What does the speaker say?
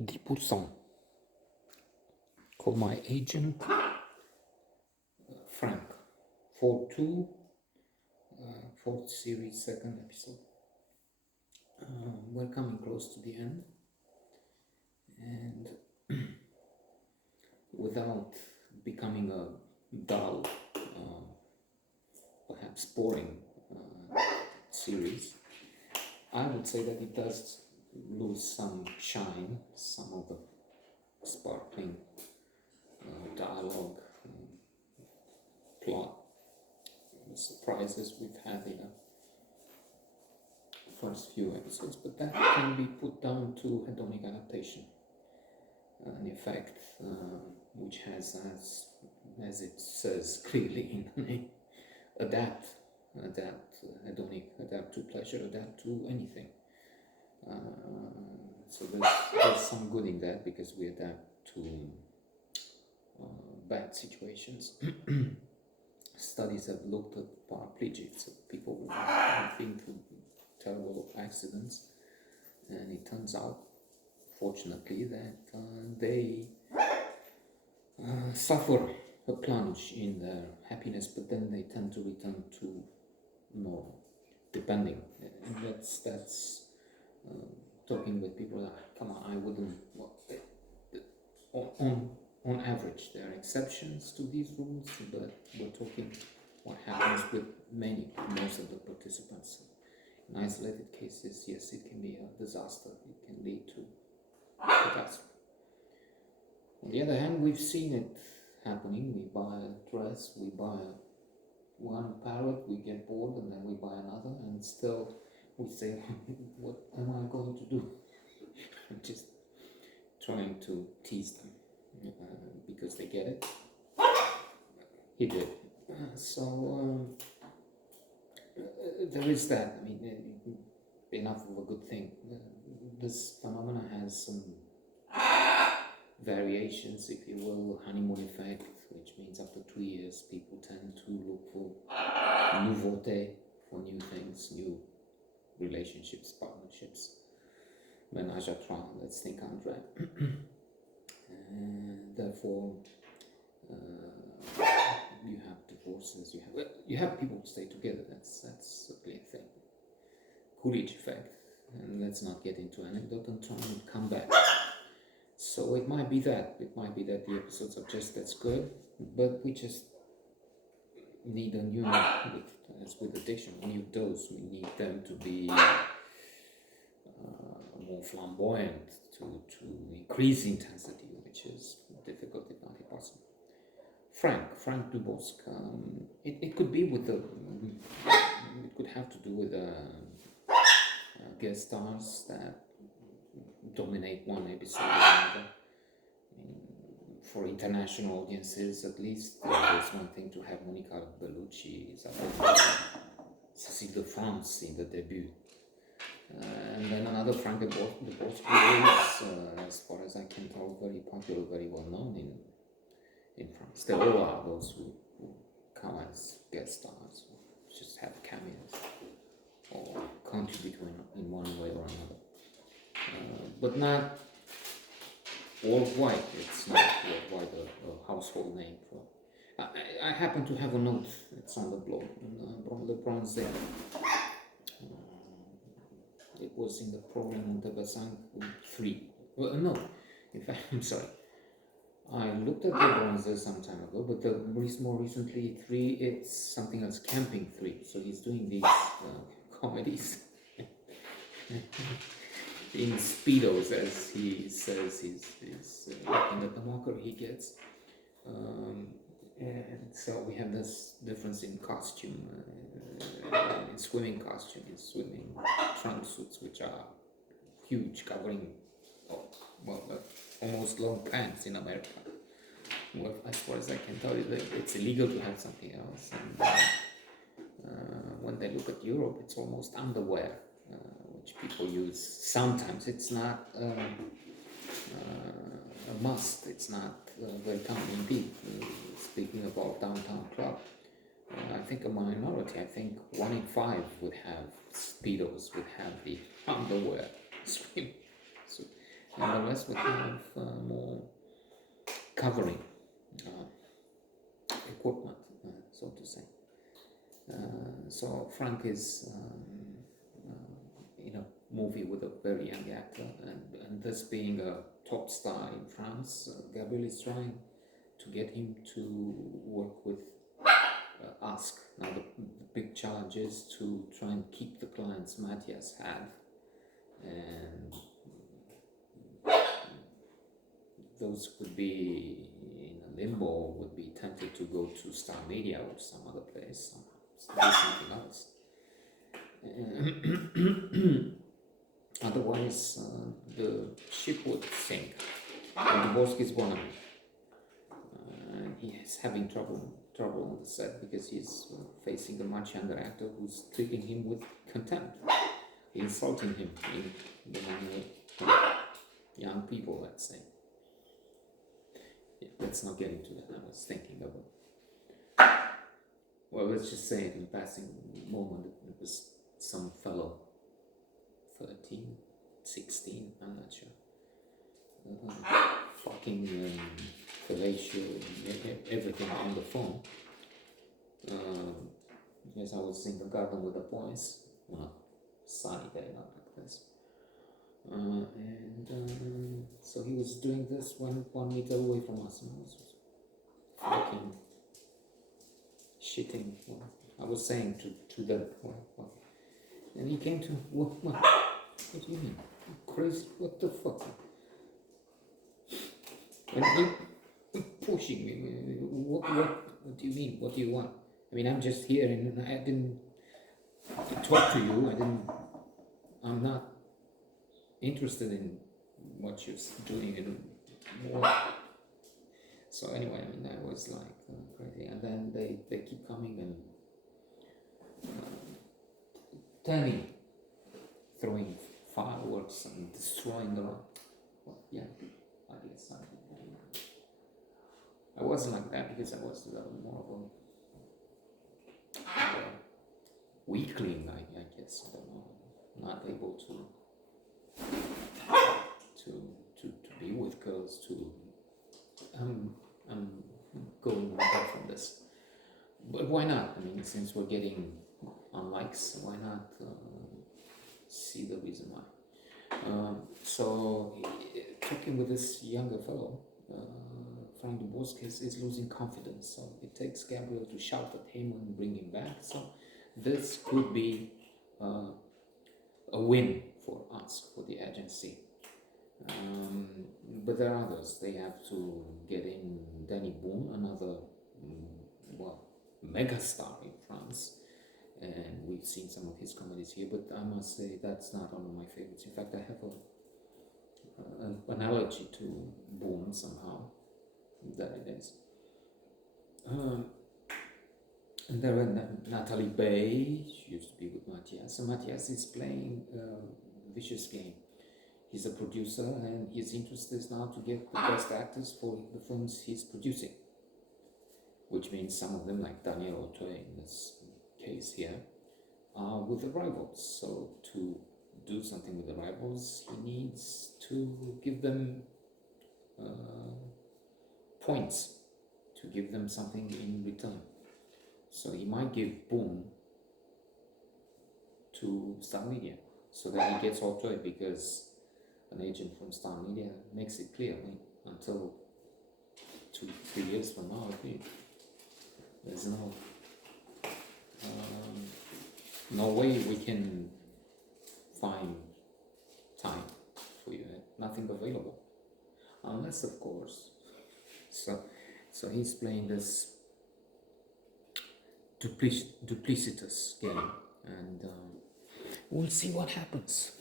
10%. Call my agent, Franck. 4-2, fourth series, second episode. We're coming close to the end, and without becoming a dull, perhaps boring series, I would say that it does lose some shine, some of the sparkling dialogue, plot, surprises we've had in the first few episodes, but that can be put down to hedonic adaptation, an effect which has, as it says clearly in the name, adapt, hedonic, adapt to pleasure, adapt to anything. So there's some good in that, because we adapt to bad situations. Studies have looked at paraplegics, people who have been through terrible accidents, and it turns out, fortunately, that they suffer a plunge in their happiness, but then they tend to return to normal, depending. And that's talking with people like, come on, I wouldn't. On average, there are exceptions to these rules, but we're talking what happens with most of the participants. In isolated cases, yes, it can be a disaster. It can lead to catastrophe. On the other hand, we've seen it happening. We buy a dress, we buy one parrot, we get bored, and then we buy another, and still we say, what am I going to do? I'm just trying to tease them because they get it. He did. There is that. I mean, enough of a good thing. This phenomena has some variations, if you will. Honeymoon effect, which means after 2 years people tend to look for nouveauté, for new things, new relationships, partnerships. Ménage à trois, let's think Andre. And therefore you have divorces, you have people who stay together. That's a clear thing. Coolidge effect, and let's not get into anecdote and try and come back. So it might be that the episodes are just as good, but we just need a new, as with addiction, a new dose. We need them to be more flamboyant, to increase intensity, which is difficult, if not impossible. Franck Dubosc. It could be with it could have to do with guest stars that dominate one episode or another. For international audiences, at least, there's one thing to have Monica Bellucci, Cécile de France in the debut. And then another Franck Dubosc is, as far as I can tell, very popular, very well known in France. There all are those who come as guest stars, or just have cameos, or contribute in one way or another. But not worldwide. It's not worldwide a household name. I happen to have a note. It's on the blog, on the Bronze there. It was in the program on Tabasang 3. Well, no, in fact, I'm sorry. I looked at the Bronze some time ago, but more recently 3, it's something else, Camping 3. So he's doing these comedies in speedos, as he says. He's looking at the mockery he gets. And so we have this difference in costume, in swimming costume, in swimming trunk suits, which are huge, covering almost long pants in America. Well, as far as I can tell you, it's illegal to have something else. And when they look at Europe, it's almost underwear, which people use sometimes. It's not a must. It's not very common indeed. Speaking about downtown club, I think a minority. I think 1 in 5 would have speedos, would have the underwear swim. So and the rest would have more covering equipment, so to say. So Frank is in a movie with a very young actor, and this being a top star in France, Gabriel is trying to get him to work with Ask. Now the big challenge is to try and keep the clients Matthias had, and those could be in a limbo, would be tempted to go to Star Media or some other place, do something else. Otherwise, the ship would sink. And Dubosc is one of them. He is having trouble on the set because he's facing a much younger actor who's treating him with contempt, insulting him in the manner of young people, let's say. Yeah, let's not get into that. I was thinking of it. Well, let's just say it in passing moment. It was some fellow, 13, 16, I'm not sure. Fucking fellatio, everything on the phone. Yes, I was in the garden with the boys. Well, sunny day, not like this. So he was doing this 1 meter away from us, and I was fucking shitting. Well, I was saying to them, well, and he came to, what do you mean? You crazy? What the fuck? And he pushing me. What do you mean? What do you want? I mean, I'm just here and I didn't talk to you. I'm not interested in what you're doing anymore. So anyway, I mean, I was like crazy. And then they keep coming and Danny throwing fireworks and destroying the rock. Well, yeah, I guess I wasn't like that because I was more of a weakling, I guess. I don't know, not able to be with girls. I'm going back from this, but why not? I mean, since we're getting on likes, why not see the reason why? So talking with this younger fellow, Franck Dubosc is losing confidence, so it takes Gabriel to shout at him and bring him back. So this could be a win for us, for the agency. But there are others. They have to get in Danny Boone, another megastar in France, and we've seen some of his comedies here. But I must say that's not one of my favorites. In fact, I have an allergy to Boone somehow. That it is. And there are Natalie Bay. She used to be with Matthias. So Matthias is playing Vicious Game. He's a producer, and his interest is now to get the best actors for the films he's producing. Which means some of them, like Daniel Auteuil in this case here, are with the rivals. So to do something with the rivals, he needs to give them points, to give them something in return. So he might give Boom to Star Media so that he gets Auteuil, because an agent from Star Media makes it clear, until 2-3 years from now, there's no way we can find time for you. Nothing available, unless, of course. So he's playing this duplicitous game, and we'll see what happens.